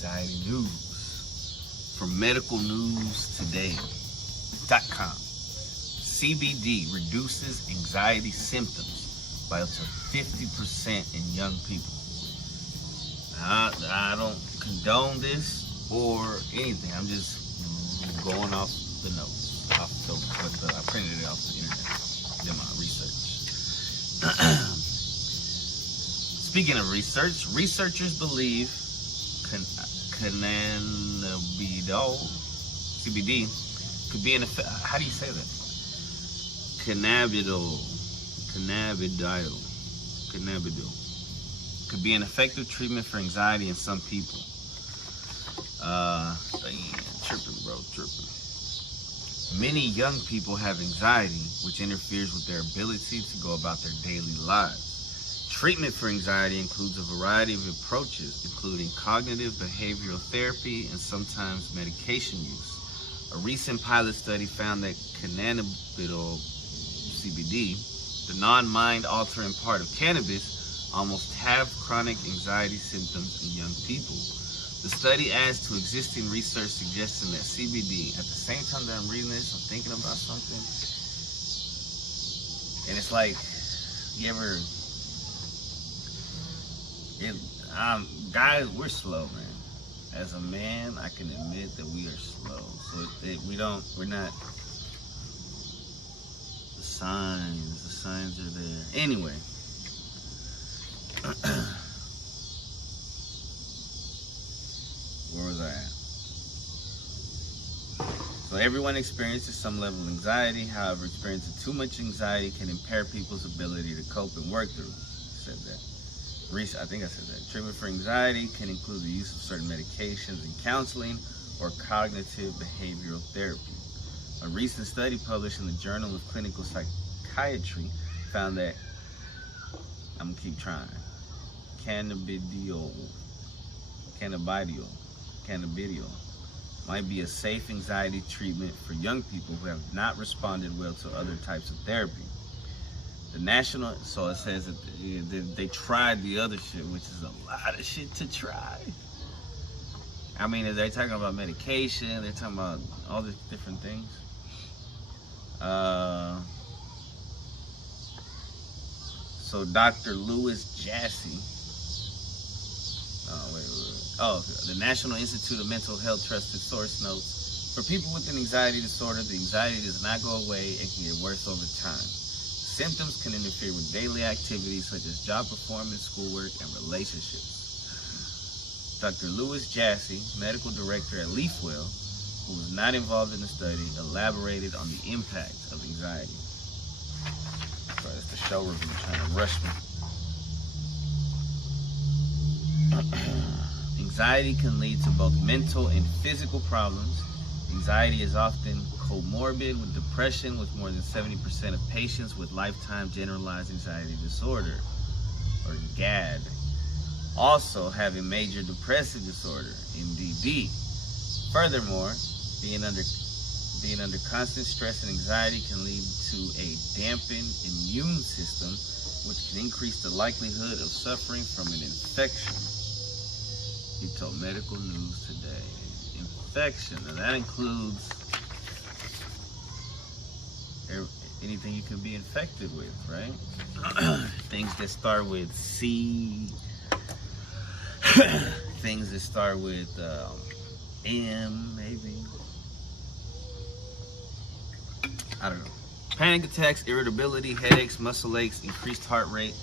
anxiety news from medicalnewstoday.com. CBD reduces anxiety symptoms by up to 50% in young people. I don't condone this or anything. I'm just going off the notes, I printed it off the internet, did my research. Speaking of research, researchers believe cannabidiol, CBD, could be an effect. How do you say that? Cannabidiol could be an effective treatment for anxiety in some people. Tripping. Many young people have anxiety, which interferes with their ability to go about their daily lives. Treatment for anxiety includes a variety of approaches, including cognitive behavioral therapy and sometimes medication use. A recent pilot study found that cannabidiol, CBD, the non-mind altering part of cannabis, almost halved chronic anxiety symptoms in young people. The study adds to existing research suggesting that CBD, at the same time that I'm reading this, I'm thinking about something. And it's like, guys, we're slow, man. As a man, I can admit that we are slow. So we're not, the signs are there. Anyway. Where was I at? So everyone experiences some level of anxiety. However, experiencing too much anxiety can impair people's ability to cope and work through. I said that. I think I said that. Treatment for anxiety can include the use of certain medications and counseling or cognitive behavioral therapy. A recent study published in the Journal of Clinical Psychiatry found that, I'm gonna keep trying, cannabidiol might be a safe anxiety treatment for young people who have not responded well to other types of therapy. So it says that they tried the other shit, which is a lot of shit to try. I mean, they're talking about medication, they're talking about all these different things. So Dr. Louis Jassy, the National Institute of Mental Health trusted source notes, for people with an anxiety disorder, the anxiety does not go away and can get worse over time. Symptoms can interfere with daily activities such as job performance, schoolwork, and relationships. Dr. Louis Jassy, medical director at Leafwell, who was not involved in the study, elaborated on the impact of anxiety. Sorry, that's the show review trying to rush me. Anxiety can lead to both mental and physical problems. Anxiety is often comorbid with depression, with more than 70% of patients with lifetime generalized anxiety disorder, or GAD, also having major depressive disorder, MDD. Furthermore, being under constant stress and anxiety can lead to a dampened immune system, which can increase the likelihood of suffering from an infection. He told Medical News Today. Infection, and that includes anything you can be infected with, right? Things that start with C, things that start with M, maybe. I don't know. Panic attacks, irritability, headaches, muscle aches, increased heart rate,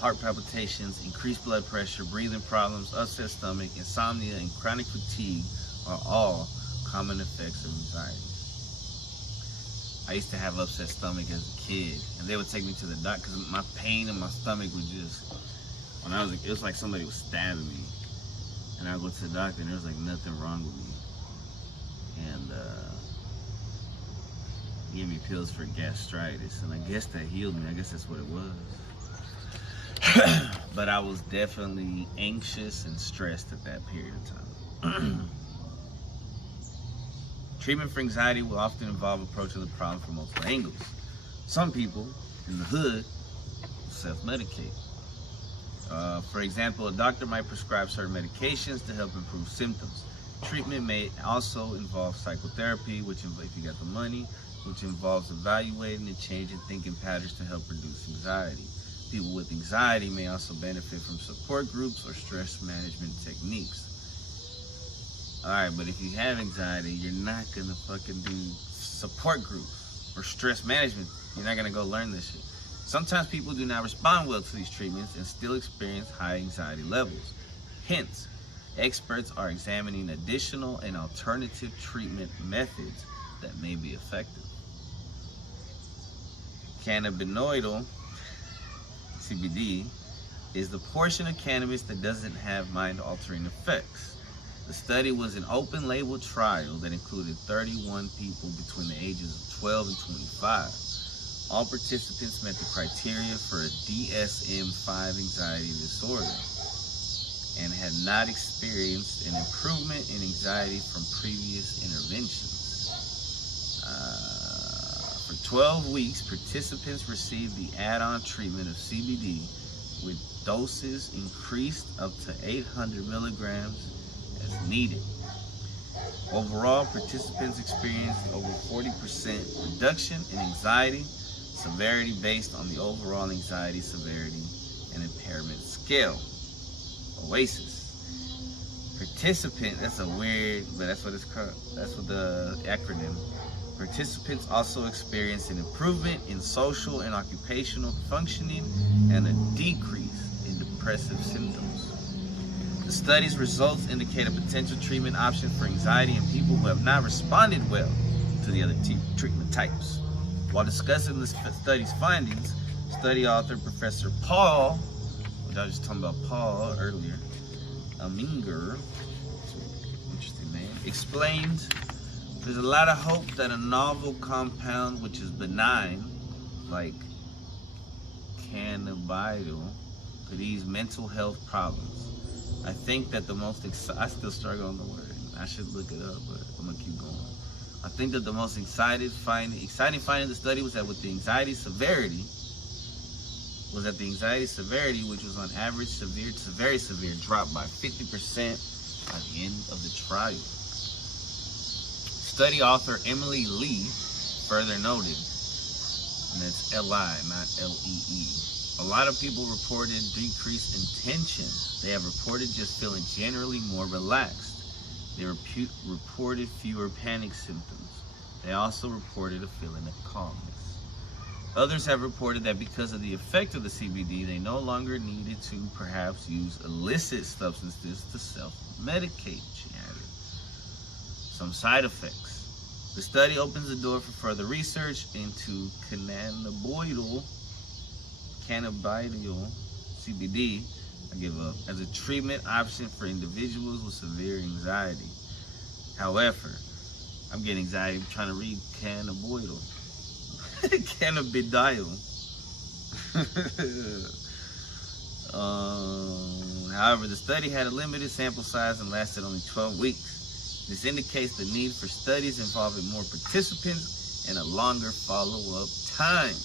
heart palpitations, increased blood pressure, breathing problems, upset stomach, insomnia, and chronic fatigue are all common effects of anxiety. I used to have upset stomach as a kid, and they would take me to the doctor because my pain in my stomach would just, it was like somebody was stabbing me. And I would go to the doctor and there was like nothing wrong with me. And he gave me pills for gastritis, and I guess that healed me. I guess that's what it was. But I was definitely anxious and stressed at that period of time. Treatment for anxiety will often involve approaching the problem from multiple angles. Some people in the hood self-medicate. For example, a doctor might prescribe certain medications to help improve symptoms. Treatment may also involve psychotherapy, which, if you got the money, which involves evaluating and changing thinking patterns to help reduce anxiety. People with anxiety may also benefit from support groups or stress management techniques. Alright, but if you have anxiety, you're not gonna fucking do support groups or stress management. You're not gonna go learn this shit. Sometimes people do not respond well to these treatments and still experience high anxiety levels. Hence, experts are examining additional and alternative treatment methods that may be effective. Cannabinoidal, CBD, is the portion of cannabis that doesn't have mind-altering effects. The study was an open-label trial that included 31 people between the ages of 12 and 25. All participants met the criteria for a DSM-5 anxiety disorder and had not experienced an improvement in anxiety from previous interventions. For 12 weeks, participants received the add-on treatment of CBD with doses increased up to 800 milligrams as needed. Overall, participants experienced over 40% reduction in anxiety severity based on the overall anxiety severity and impairment scale, OASIS. Participant, that's a weird, but that's what it's called. That's what the acronym. Participants also experienced an improvement in social and occupational functioning and a decrease in depressive symptoms. The study's results indicate a potential treatment option for anxiety in people who have not responded well to the other treatment types. While discussing the study's findings, study author Professor Paul, which I was just talking about Paul earlier, Aminger, interesting name, explained there's a lot of hope that a novel compound which is benign, like cannabidiol, could ease mental health problems. I think that the most I still struggle on the word. I should look it up, but I'm gonna keep going. I think that the most exciting finding of the study was that with the anxiety severity, which was on average severe to very severe, dropped by 50% by the end of the trial. Study author Emily Lee further noted, and that's L-I, not L-E-E. A lot of people reported decrease in tension. They have reported just feeling generally more relaxed. They reported fewer panic symptoms. They also reported a feeling of calmness. Others have reported that because of the effect of the CBD, they no longer needed to perhaps use illicit substances to self-medicate, she added. Some side effects. The study opens the door for further research into cannabidiol, CBD, I give up, as a treatment option for individuals with severe anxiety. However, I'm getting anxiety trying to read cannabidiol. Cannabidiol. However, the study had a limited sample size and lasted only 12 weeks. This indicates the need for studies involving more participants and a longer follow-up time.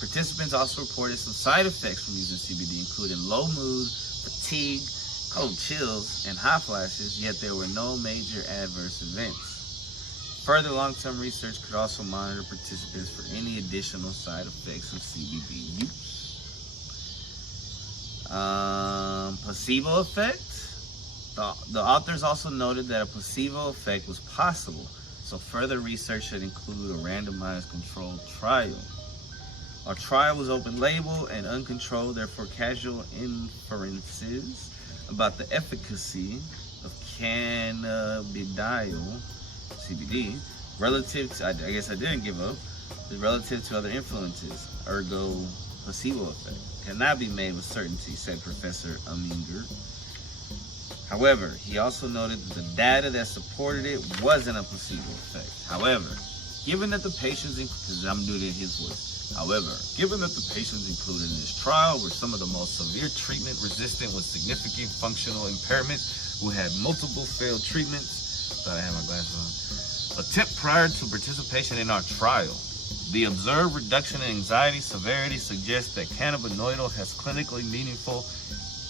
Participants also reported some side effects from using CBD, including low mood, fatigue, cold chills, and hot flashes, yet there were no major adverse events. Further long-term research could also monitor participants for any additional side effects of CBD use. Placebo effect. The authors also noted that a placebo effect was possible, so further research should include a randomized controlled trial. Our trial was open label and uncontrolled, therefore casual inferences about the efficacy of cannabidiol, CBD, relative to, I guess I didn't give up, relative to other influences, ergo placebo effect, cannot be made with certainty, said Professor Aminger. However, he also noted that the data that supported it wasn't a placebo effect. However, given that the patients, because I'm doing it in his voice, given that the patients included in this trial were some of the most severe treatment resistant with significant functional impairment who had multiple failed treatments, thought I had my glasses on, attempt prior to participation in our trial, The observed reduction in anxiety severity suggests that cannabinoid has clinically meaningful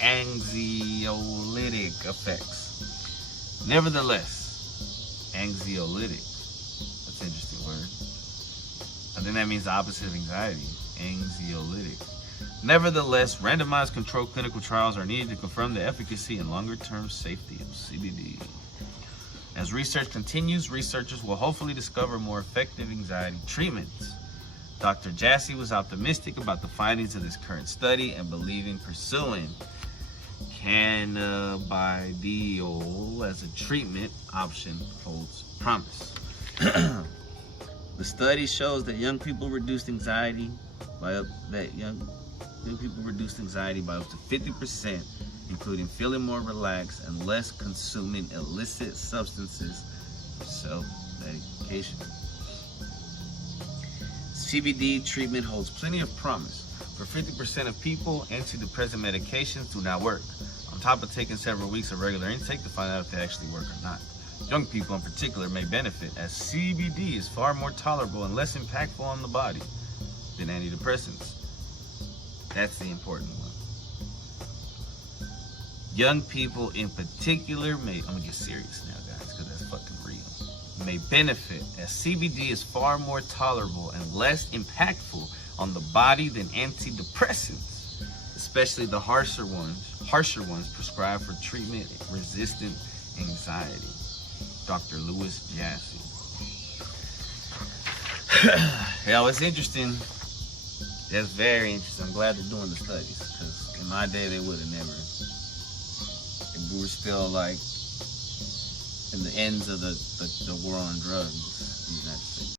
anxiolytic effects. Nevertheless, anxiolytic, that's an interesting word. I think that means the opposite of anxiety, anxiolytic. Nevertheless, randomized controlled clinical trials are needed to confirm the efficacy and longer-term safety of CBD. As research continues, researchers will hopefully discover more effective anxiety treatments. Dr. Jassy was optimistic about the findings of this current study and believing pursuing cannabidiol as a treatment option holds promise. The study shows that young people reduced anxiety by up to 50%, including feeling more relaxed and less consuming illicit substances, self-medication. CBD treatment holds plenty of promise. For 50% of people, antidepressant medications do not work, on top of taking several weeks of regular intake to find out if they actually work or not. Young people in particular may benefit, as CBD is far more tolerable and less impactful on the body than antidepressants. That's the important one. Young people in particular may, I'm gonna get serious now, guys, because that's fucking real, may benefit, as CBD is far more tolerable and less impactful on the body than antidepressants, especially the harsher ones prescribed for treatment-resistant anxiety. Dr. Louis Jassy. Yeah, it's interesting. That's very interesting. I'm glad they're doing the studies, because in my day they would have never. We were still like in the ends of the war on drugs.